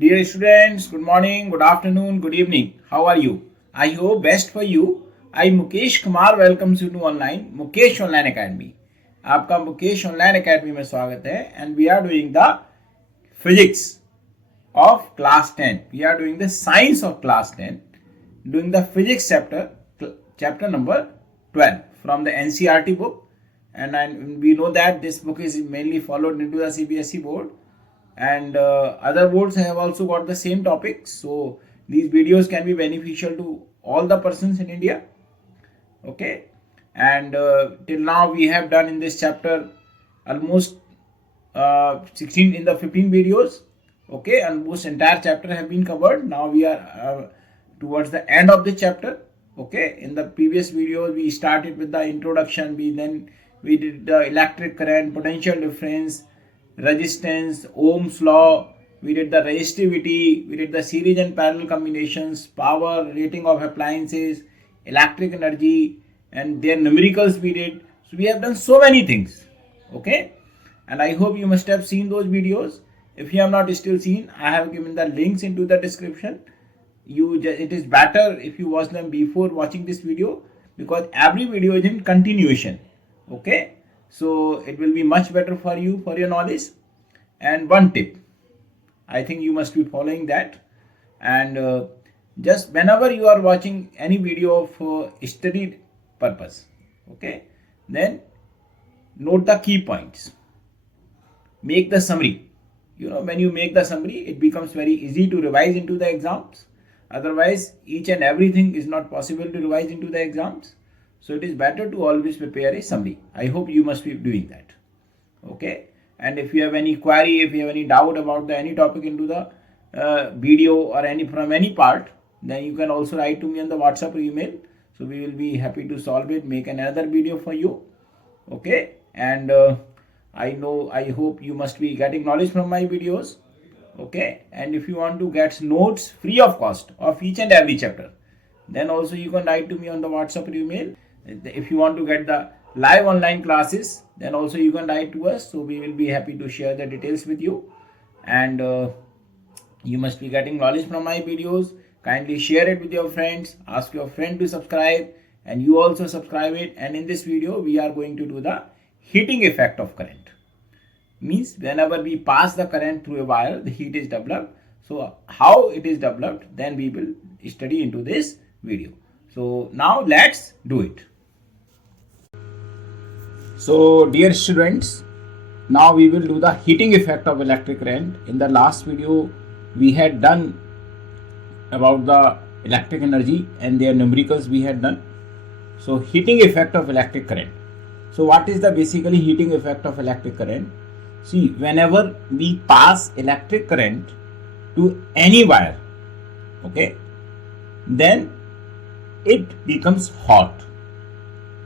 Dear students, good morning, good afternoon, good evening. How are you? I hope best for you. I Mukesh Kumar welcomes you to online Mukesh Online Academy. आपका Mukesh online academy में स्वागत है and we are doing the physics of class 10. We are doing the science of class 10, doing the physics chapter number 12 from the NCERT book. And we know that this book is mainly followed into the CBSE board, and other boards have also got the same topics. So these videos can be beneficial to all the persons in India. Okay, and till now we have done in this chapter almost 16 in the 15 videos. Okay, almost entire chapter have been covered. Now we are towards the end of the chapter. Okay, in the previous videos we started with the introduction. We did the electric current, potential difference, resistance, Ohm's law. We did the resistivity. We did the series and parallel combinations, power, rating of appliances, electric energy, and their numericals we did. So we have done so many things. Okay, and I hope you must have seen those videos. If you have not still seen, I have given the links into the description. It is better if you watch them before watching this video, because every video is in continuation. Okay, so it will be much better for you, for your knowledge. And one tip, I think you must be following that. And just whenever you are watching any video for study purpose, okay, then note the key points, make the summary. When you make the summary, it becomes very easy to revise into the exams. Otherwise, each and everything is not possible to revise into the exams. So it is better to always prepare a summary. I hope you must be doing that. Okay. And if you have any query, if you have any doubt about any topic into the video or from any part, then you can also write to me on the WhatsApp or email. So we will be happy to solve it, make another video for you. Okay. And I hope you must be getting knowledge from my videos. Okay. And if you want to get notes free of cost of each and every chapter, then also you can write to me on the WhatsApp or email. If you want to get the live online classes, then also you can write to us. So we will be happy to share the details with you. And you must be getting knowledge from my videos. Kindly share it with your friends. Ask your friend to subscribe, and you also subscribe it. And in this video, we are going to do the heating effect of current. Means whenever we pass the current through a wire, the heat is developed. So how it is developed, then we will study into this video. So now let's do it. So dear students, now we will do the heating effect of electric current. In the last video, we had done about the electric energy and their numericals we had done. So heating effect of electric current. So what is the basically heating effect of electric current? See, whenever we pass electric current to any wire, okay, then it becomes hot.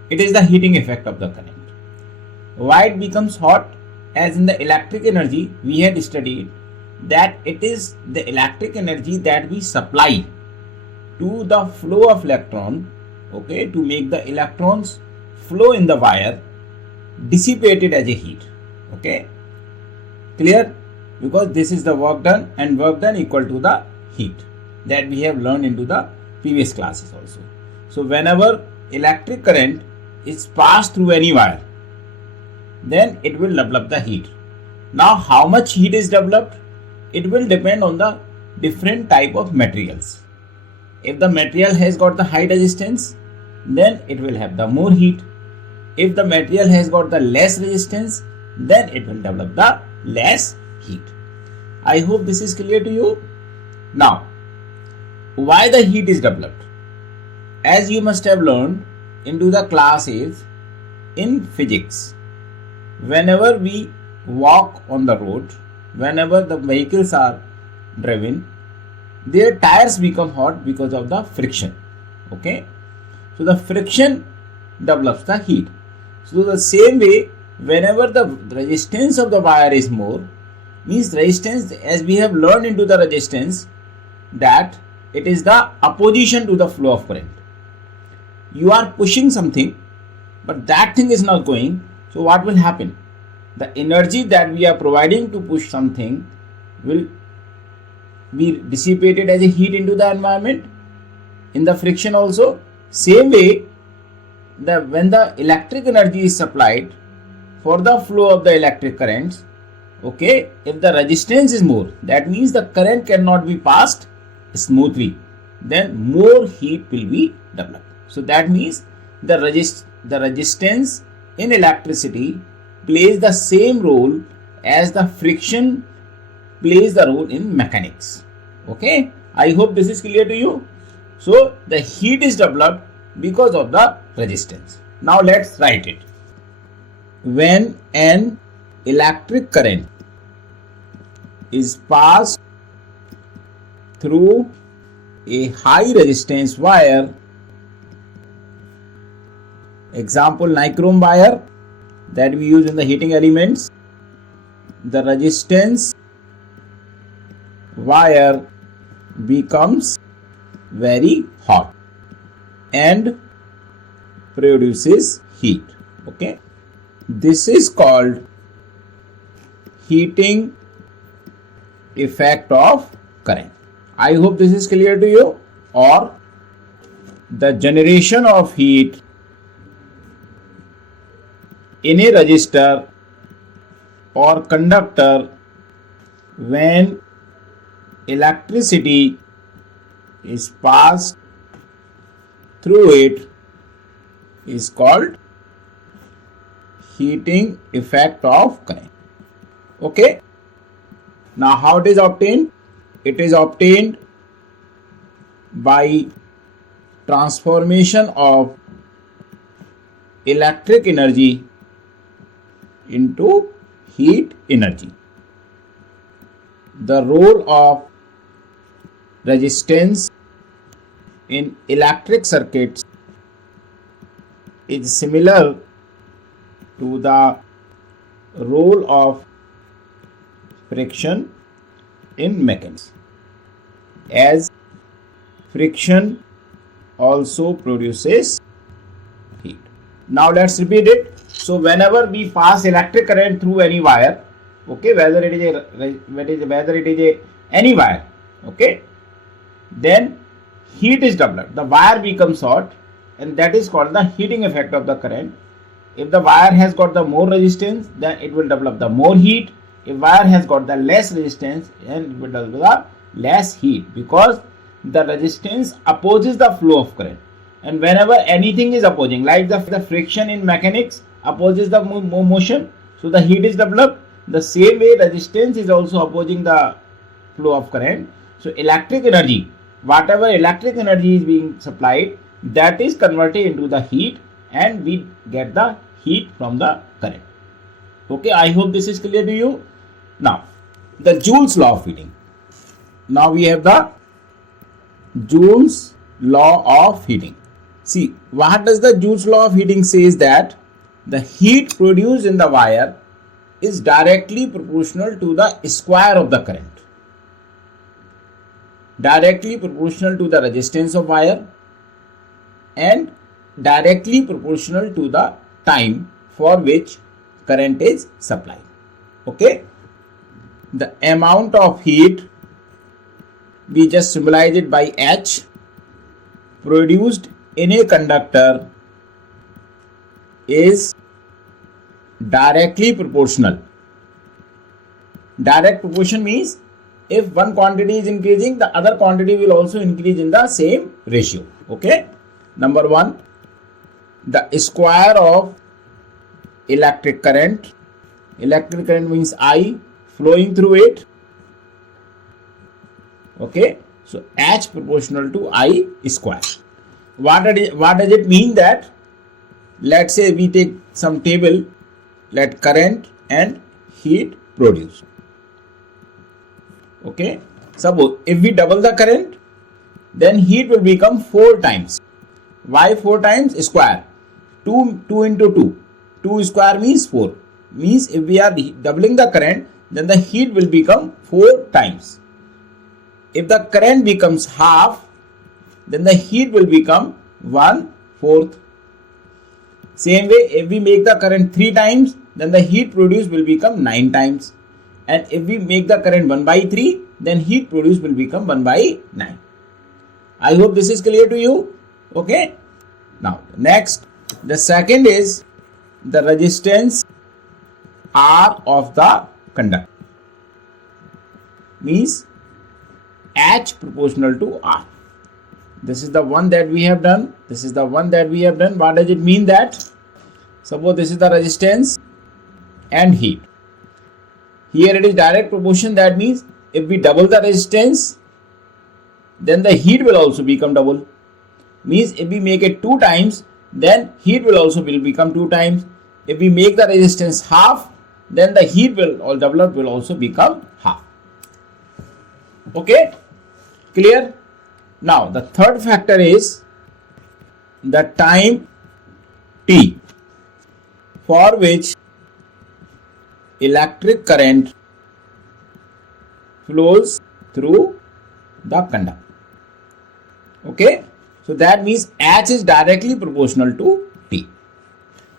It is the heating effect of the current. Why it becomes hot? As in the electric energy, we had studied that it is the electric energy that we supply to the flow of electron, okay, to make the electrons flow in the wire, dissipated as a heat. Okay, clear? Because this is the work done, and work done equal to the heat that we have learned into the previous classes also. So whenever electric current is passed through any wire, then it will develop the heat. Now how much heat is developed? It will depend on the different type of materials. If the material has got the high resistance, then it will have the more heat. If the material has got the less resistance, then it will develop the less heat. I hope this is clear to you. Now, why the heat is developed? As you must have learned into the classes in physics, whenever we walk on the road, whenever the vehicles are driven, their tires become hot because of the friction. Okay, so the friction develops the heat. So the same way, whenever the resistance of the wire is more, means resistance, as we have learned into the resistance, that it is the opposition to the flow of current. You are pushing something, but that thing is not going. So what will happen? The energy that we are providing to push something will be dissipated as a heat into the environment. In the friction also, same way, when the electric energy is supplied for the flow of the electric currents, okay, if the resistance is more, that means the current cannot be passed smoothly, then more heat will be developed. So that means the resistance in electricity plays the same role as the friction plays the role in mechanics. Okay, I hope this is clear to you. So the heat is developed because of the resistance. Now let's write it. When an electric current is passed through a high resistance wire, example nichrome wire that we use in the heating elements, the resistance wire becomes very hot and produces heat. Okay, this is called heating effect of current. I hope this is clear to you. Or the generation of heat in a resistor or conductor when electricity is passed through it is called heating effect of current. Okay. Now how it is obtained? It is obtained by transformation of electric energy into heat energy. The role of resistance in electric circuits is similar to the role of friction in mechanics, as friction also produces heat. Now let's repeat it. So whenever we pass electric current through any wire, okay, whether it is any wire, okay, then heat is developed. The wire becomes hot, and that is called the heating effect of the current. If the wire has got the more resistance, then it will develop the more heat. If wire has got the less resistance, then it will develop the less heat, because the resistance opposes the flow of current. And whenever anything is opposing, like the friction in mechanics opposes the motion, so the heat is developed. The same way resistance is also opposing the flow of current. So electric energy, whatever electric energy is being supplied, that is converted into the heat, and we get the heat from the current. Okay, I hope this is clear to you. Now, the Joule's law of heating. Now we have the Joule's law of heating. See, what does the Joule's law of heating says? That the heat produced in the wire is directly proportional to the square of the current, directly proportional to the resistance of wire, and directly proportional to the time for which current is supplied. Okay, the amount of heat, we just symbolize it by H, produced in a conductor is directly proportional. Direct proportion means if one quantity is increasing, the other quantity will also increase in the same ratio. Okay, number one, the square of electric current. Electric current means I flowing through it. Okay, so H proportional to I square. What does it mean? That let's say we take some table, let current and heat produced. Okay, suppose if we double the current, then heat will become 4 times. Why 4 times? Square. 2 into 2. 2 square means 4. Means if we are doubling the current, then the heat will become 4 times. If the current becomes half, then the heat will become 1/4. Same way, if we make the current 3 times, then the heat produced will become 9 times. And if we make the current 1 by 3, then heat produced will become 1 by 9. I hope this is clear to you. Okay. Now next, the second is the resistance R of the conductor. Means H proportional to R. This is the one that we have done. This is the one that we have done. What does it mean that? Suppose this is the resistance and heat. Here it is direct proportion. That means if we double the resistance, then the heat will also become double. Means if we make it 2 times, then heat will also become 2 times. If we make the resistance half, then the heat will or developed will also become half. Okay, clear? Now the third factor is the time t for which electric current flows through the conductor. Okay, so that means H is directly proportional to T.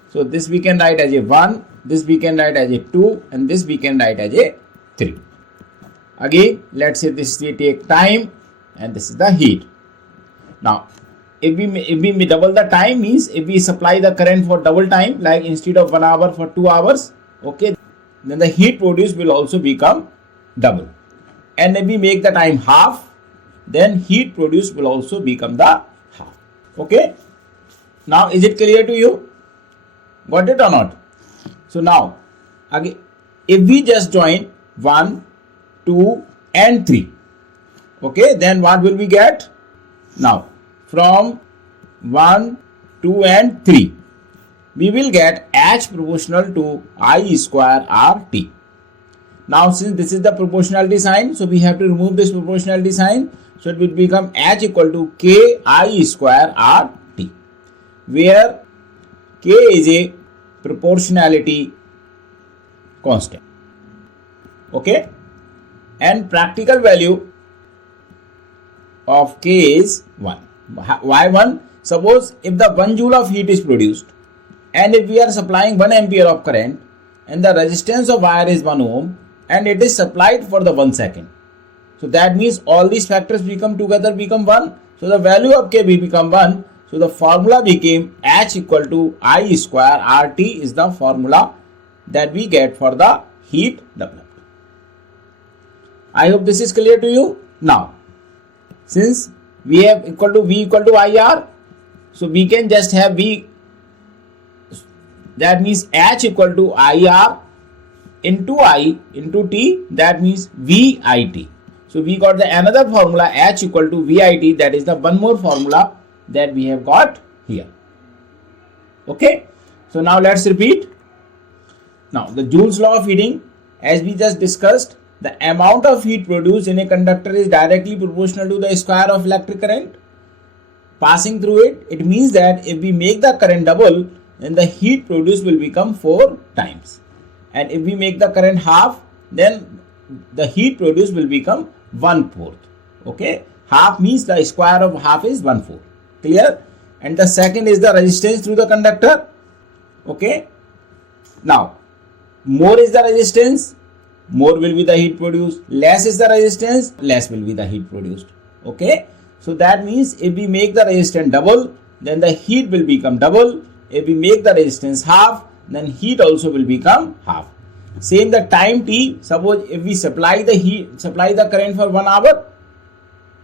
So this we can write as a 1, this we can write as a 2, and this we can write as a 3. Again, let's say this we take time and this is the heat. Now if we double the time, means if we supply the current for double time, like instead of 1 hour for 2 hours, okay, then the heat produced will also become double. And if we make the time half, then heat produced will also become the half. Okay, now is it clear to you? Got it or not? So now again, if we just join 1, 2 and 3, okay, then what will we get? Now from 1, 2 and 3, we will get H proportional to I square RT. Now since this is the proportionality sign, so we have to remove this proportionality sign. So it will become H equal to K I square RT, where K is a proportionality constant. Okay, and practical value of K is 1. Why 1? Suppose if the 1 joule of heat is produced and if we are supplying 1 ampere of current and the resistance of wire is 1 ohm and it is supplied for the 1 second. So that means all these factors become 1. So the value of K will become 1. So the formula became H equal to I square RT is the formula that we get for the heat developed. I hope this is clear to you. Now since we have equal to V equal to IR, so we can just have V, that means H equal to IR into I into T, that means VIT. So we got the another formula H equal to VIT, that is the one more formula that we have got here. Okay, so now let's repeat. Now the Joule's law of heating, as we just discussed, the amount of heat produced in a conductor is directly proportional to the square of electric current passing through it. It means that if we make the current double, then the heat produced will become 4 times. And if we make the current half, then the heat produced will become 1/4. Okay, half means the square of half is 1/4. Clear? And the second is the resistance through the conductor. Okay, now more is the resistance, more will be the heat produced. Less is the resistance, less will be the heat produced. Okay, so that means if we make the resistance double, then the heat will become double. If we make the resistance half, then heat also will become half. Same the time t. Suppose if we supply the current for 1 hour,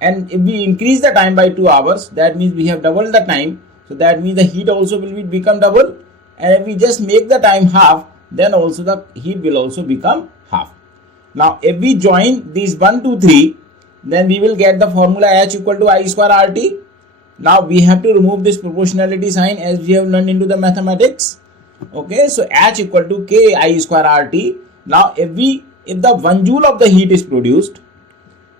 and if we increase the time by 2 hours, that means we have doubled the time. So that means the heat also will become double. And if we just make the time half, then also the heat will also become half. Now if we join these 1, 2, 3, then we will get the formula H equal to I square RT. Now we have to remove this proportionality sign as we have learned into the mathematics. Okay, so H equal to K I square RT. Now if the 1 joule of the heat is produced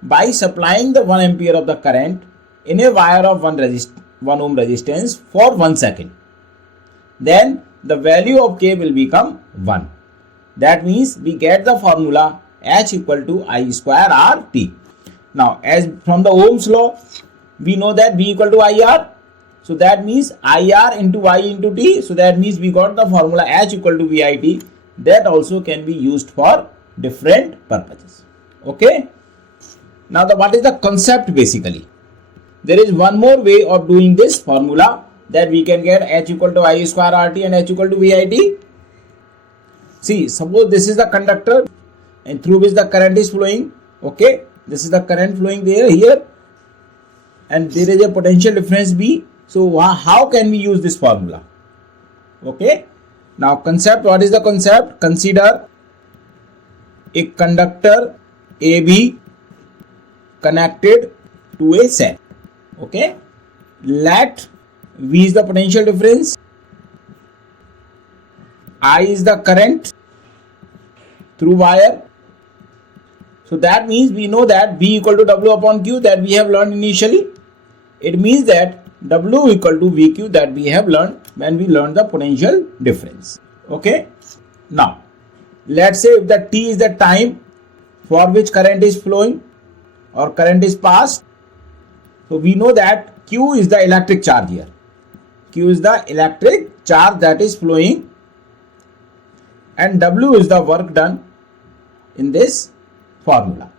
by supplying the 1 ampere of the current in a wire of 1 ohm resistance for 1 second, then the value of K will become 1. That means we get the formula H equal to I square RT. Now as from the Ohm's law, we know that V equal to IR. So that means IR into I into T. So that means we got the formula H equal to VIT. That also can be used for different purposes. Okay. Now what is the concept basically? There is one more way of doing this formula, that we can get H equal to I square RT and H equal to VIT. See, suppose this is the conductor and through which the current is flowing. Okay, this is the current flowing here, and there is a potential difference B. So how can we use this formula? Okay, now concept, what is the concept? Consider a conductor AB connected to a cell. Okay, let V is the potential difference, I is the current through wire. So that means we know that V equal to W upon Q, that we have learned initially. It means that W equal to VQ, that we have learned when we learned the potential difference. Okay. Now let's say if the T is the time for which current is flowing or current is passed. So we know that Q is the electric charge here. Q is the electric charge that is flowing, and W is the work done in this formula.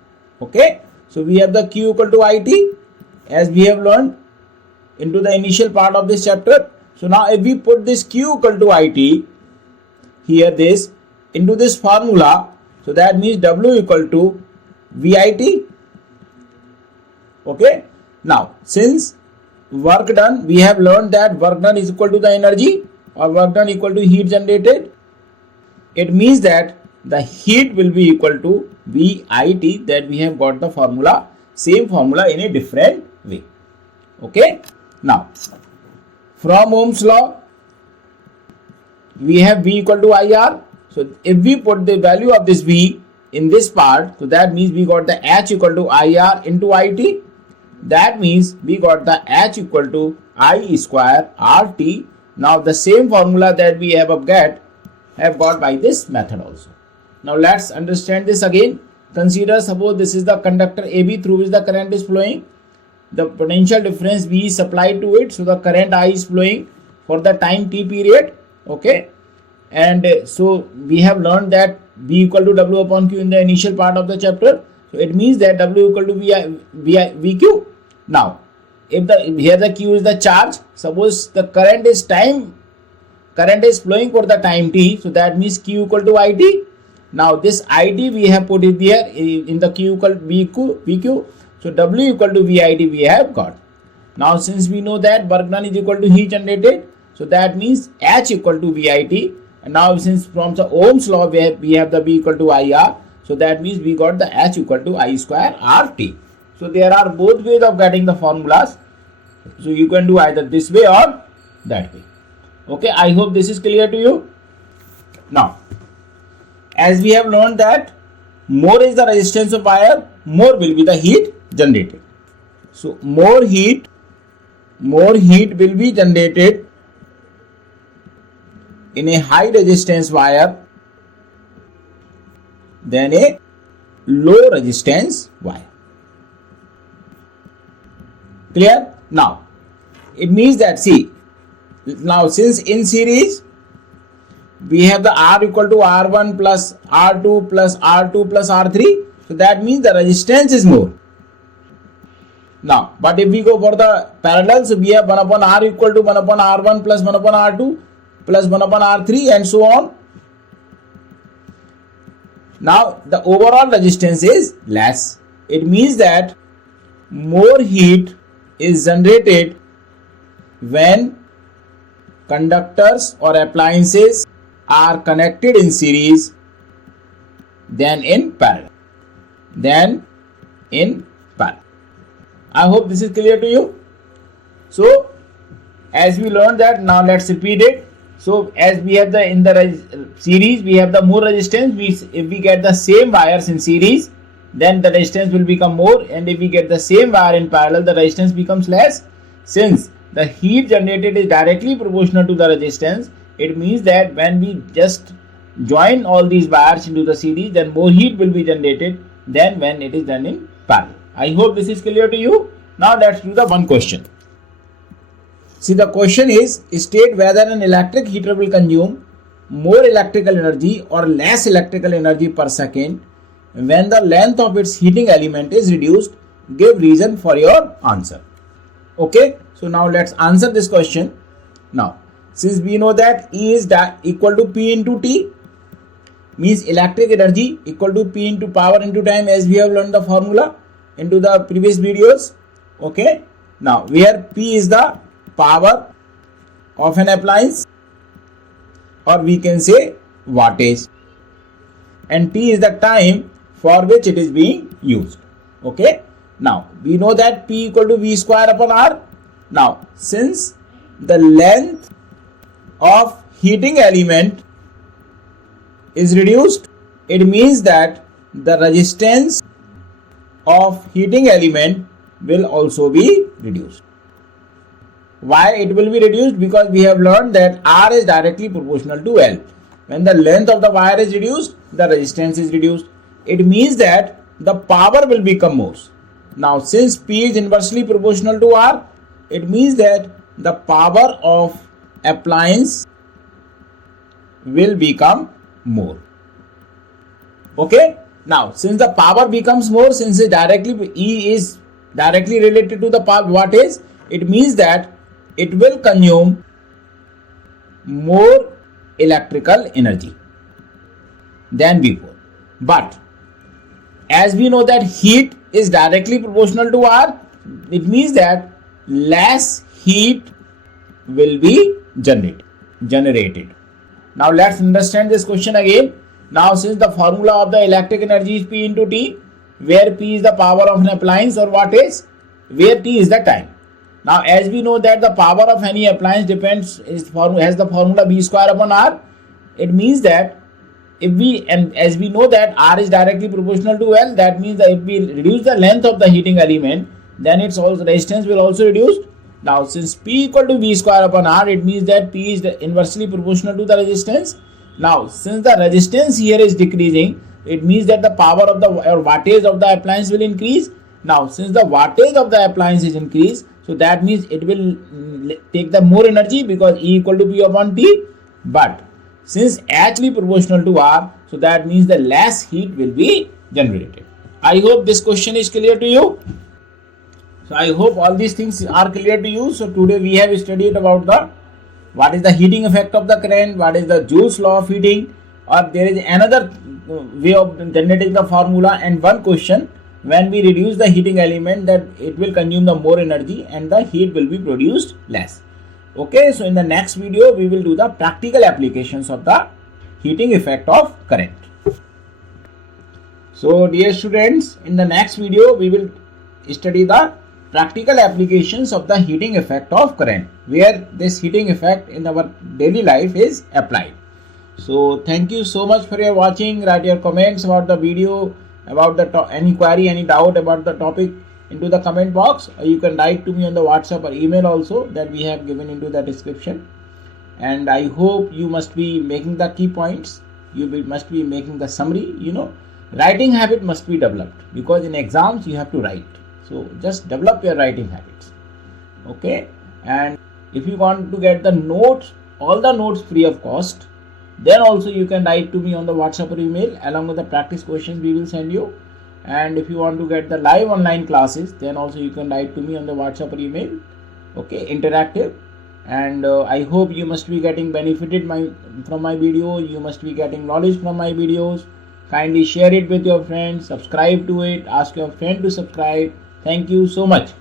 Okay. So we have the Q equal to IT as we have learned into the initial part of this chapter. So now if we put this Q equal to IT here, this into this formula, so that means W equal to VIT. Okay. Now since work done, we have learned that work done is equal to the energy, or work done equal to heat generated. It means that the heat will be equal to VIT, that we have got the formula, same formula in a different way. Okay. Now from Ohm's law we have V equal to IR. So if we put the value of this V in this part, so that means we got the H equal to IR into IT. That means we got the H equal to I square RT. Now the same formula that we have got by this method also. Now let's understand this again. Consider, suppose this is the conductor AB through which the current is flowing. The potential difference V is supplied to it, so the current I is flowing for the time T period. Okay, and so we have learned that V equal to W upon Q in the initial part of the chapter. So it means that W equal to VQ. Now if here the Q is the charge, suppose the current is flowing for the time T, so that means Q equal to IT. Now this IT we have put it here in the Q equal VQ. So W equal to VIT we have got. Now since we know that work done is equal to heat generated, so that means H equal to VIT. And now since from the Ohm's law we have the V equal to IR, so that means we got the H equal to I square RT. So there are both ways of getting the formulas. So you can do either this way or that way. Okay, I hope this is clear to you. Now as we have learned that more is the resistance of wire, more will be the heat generated. So more heat will be generated in a high resistance wire than a low resistance wire. Clear? Now it means that, see, now since in series we have the R equal to R1 plus R2 plus R2 plus R3, so that means the resistance is more. Now but if we go for the parallel, so we have 1 upon R equal to 1 upon R1 plus 1 upon R2 plus 1 upon R3 and so on. Now the overall resistance is less. It means that more heat is generated when conductors or appliances are connected in series than in parallel. I hope this is clear to you. So as we learned that, now let's repeat it. So as we have in the series we have the more resistance. If we get the same wires in series, then the resistance will become more, and if we get the same wire in parallel, the resistance becomes less. Since the heat generated is directly proportional to the resistance, it means that when we just join all these wires into the series, then more heat will be generated than when it is done in parallel. I hope this is clear to you. Now let's do the one question. See, the question is, state whether an electric heater will consume more electrical energy or less electrical energy per second when the length of its heating element is reduced. Give reason for your answer. Okay, so now let's answer this question. Now, since we know that E is equal to P into T, means electric energy equal to P into power into time, as we have learned the formula into the previous videos. Okay, now where P is the power of an appliance, or we can say wattage, and T is the time for which it is being used. Okay, now we know that P equal to V square upon R. Now, since the length of heating element is reduced, it means that the resistance of heating element will also be reduced. Why it will be reduced? Because we have learned that R is directly proportional to L. When the length of the wire is reduced, the resistance is reduced. It means that the power will become more. Now, since P is inversely proportional to R, it means that the power of appliance will become more. Okay, now since the power becomes more, since E is directly related to the power wattage, it means that it will consume more electrical energy than before. But as we know that heat is directly proportional to R, it means that less heat will be generated. Now let's understand this question again. Now, since the formula of the electric energy is P into T, where P is the power of an appliance or wattage, where T is the time. Now, as we know that the power of any appliance has the formula V square upon R, it means that as we know that R is directly proportional to L, that means that if we reduce the length of the heating element, then its resistance will also reduce. Now, since P equal to V square upon R, it means that P is inversely proportional to the resistance. Now, since the resistance here is decreasing, it means that the power of the wattage of the appliance will increase. Now, since the wattage of the appliance is increased, so that means it will take the more energy because E equal to P upon T. But since H will be proportional to R, so that means the less heat will be generated. I hope this question is clear to you. So I hope all these things are clear to you. So today we have studied about what is the heating effect of the current, what is the Joule's law of heating, or there is another way of generating the formula, and one question: when we reduce the heating element, that it will consume the more energy and the heat will be produced less. Okay, so in the next video we will do the practical applications of the heating effect of current. So dear students, in the next video we will study the practical applications of the heating effect of current, where this heating effect in our daily life is applied. So thank you so much for your watching. Write your comments about the video, about any query, any doubt about the topic into the comment box, or you can write to me on the WhatsApp or email also that we have given into the description. And I hope you must be making the key points, must be making the summary. Writing habit must be developed, because in exams you have to write. So just develop your writing habits. Okay, and if you want to get the notes, all the notes free of cost, then also you can write to me on the WhatsApp or email along with the practice questions we will send you. And if you want to get the live online classes, then also you can write to me on the WhatsApp or email. Okay, interactive. And I hope you must be getting benefited from my video. You must be getting knowledge from my videos. Kindly share it with your friends, subscribe to it, ask your friend to subscribe. Thank you so much.